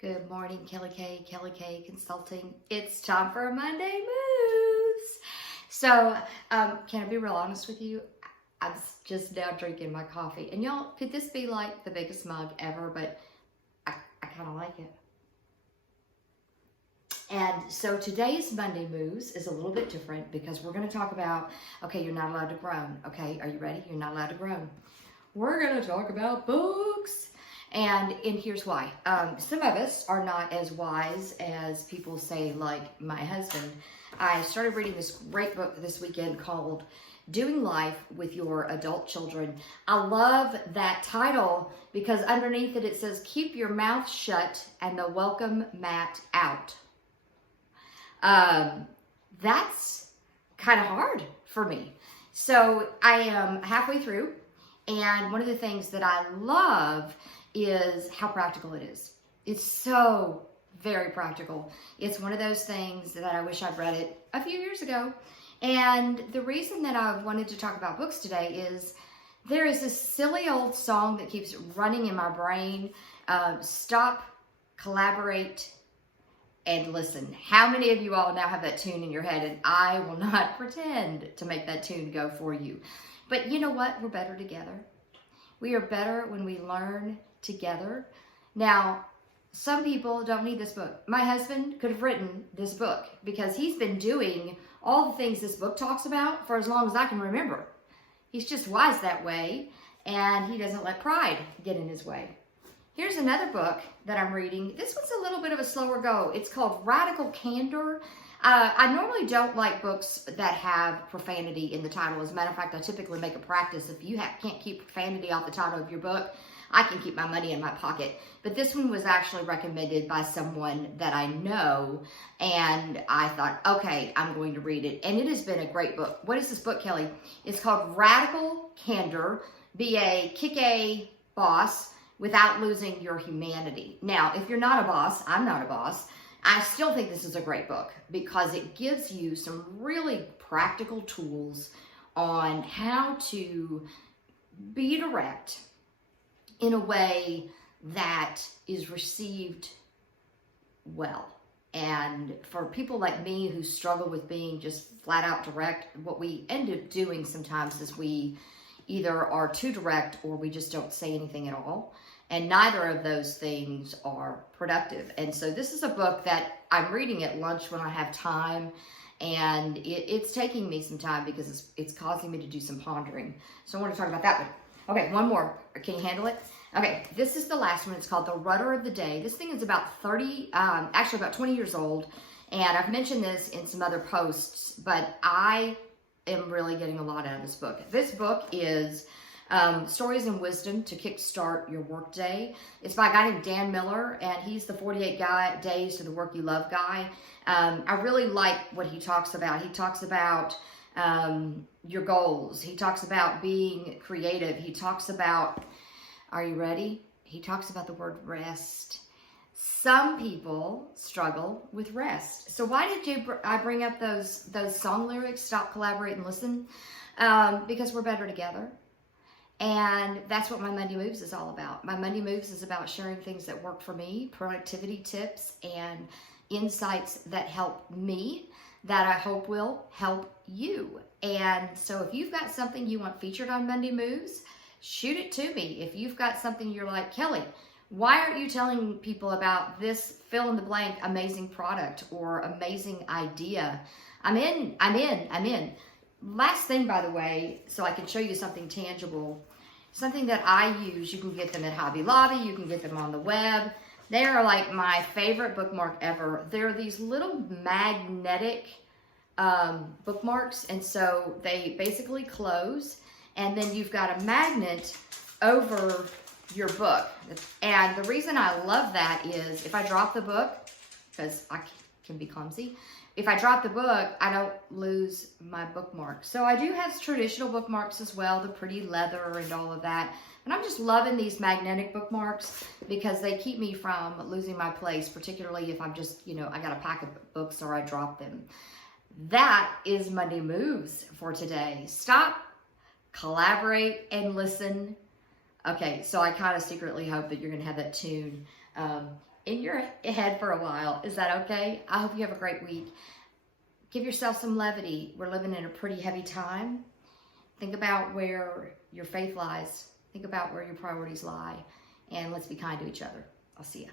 Good morning, Kelly K Consulting. It's time for Monday Moves. So, can I be real honest with you? I'm just now drinking my coffee. And y'all, could this be like the biggest mug ever? But I kind of like it. And so today's Monday Moves is a little bit different because we're going to talk about, okay, you're not allowed to groan. Okay, are you ready? You're not allowed to groan. We're going to talk about books. And here's why. Some of us are not as wise as people say, like my husband. I started reading this great book this weekend called Doing Life with Your Adult Children. I love that title because underneath it says, keep your mouth shut and the welcome mat out. That's kind of hard for me. So I am halfway through, and one of the things that I love is how practical it is. It's so very practical. It's one of those things that I wish I'd read it a few years ago. And the reason that I wanted to talk about books today is there is this silly old song that keeps running in my brain. Stop, collaborate, and listen. How many of you all now have that tune in your head? And I will not pretend to make that tune go for you. But you know what? We're better together. We are better when we learn together. Now, some people don't need this book. My husband could have written this book because he's been doing all the things this book talks about for as long as I can remember. He's just wise that way, and he doesn't let pride get in his way. Here's another book that I'm reading. This one's a little bit of a slower go. It's called Radical Candor. I normally don't like books that have profanity in the title. As a matter of fact, I typically make a practice. If you can't keep profanity off the title of your book, I can keep my money in my pocket. But this one was actually recommended by someone that I know, and I thought, okay, I'm going to read it. And it has been a great book. What is this book, Kelly? It's called Radical Candor. Be a kick-a boss without losing your humanity. Now, if you're not a boss, I'm not a boss, I still think this is a great book because it gives you some really practical tools on how to be direct in a way that is received well. And for people like me who struggle with being just flat out direct, what we end up doing sometimes is we either are too direct or we just don't say anything at all. And neither of those things are productive. And so this is a book that I'm reading at lunch when I have time, and it's taking me some time because it's causing me to do some pondering. So I want to talk about that one. Okay, one more. Can you handle it? Okay, this is the last one. It's called The Rudder of the Day. This thing is about about 20 years old. And I've mentioned this in some other posts, but I am really getting a lot out of this book. This book is Stories and Wisdom to Kickstart Your Workday. It's by a guy named Dan Miller, and he's the 48 Days to the Work You Love guy. I really like what he talks about. He talks about your goals. He talks about being creative. He talks about, are you ready? He talks about the word rest. Some people struggle with rest. So why did I bring up those song lyrics, Stop, Collaborate, and Listen? Because we're better together. And that's what my Monday Moves is all about. My Monday Moves is about sharing things that work for me, productivity tips and insights that help me, that I hope will help you. And so if you've got something you want featured on Monday Moves, shoot it to me. If you've got something you're like, Kelly, why aren't you telling people about this fill in the blank amazing product or amazing idea? I'm in. Last thing, by the way, so I can show you something tangible, something that I use. You can get them at Hobby Lobby. You can get them on the web. They are like my favorite bookmark ever. They're these little magnetic bookmarks, and so they basically close, and then you've got a magnet over your book. And the reason I love that is if I drop the book, because I can be clumsy, if I drop the book, I don't lose my bookmark. So I do have traditional bookmarks as well, the pretty leather and all of that. And I'm just loving these magnetic bookmarks because they keep me from losing my place, particularly if I'm just, I got a pack of books or I drop them. That is Monday Moves for today. Stop, collaborate, and listen. Okay, so I kind of secretly hope that you're going to have that tune in your head for a while. Is that okay? I hope you have a great week. Give yourself some levity. We're living in a pretty heavy time. Think about where your faith lies. Think about where your priorities lie. And let's be kind to each other. I'll see you.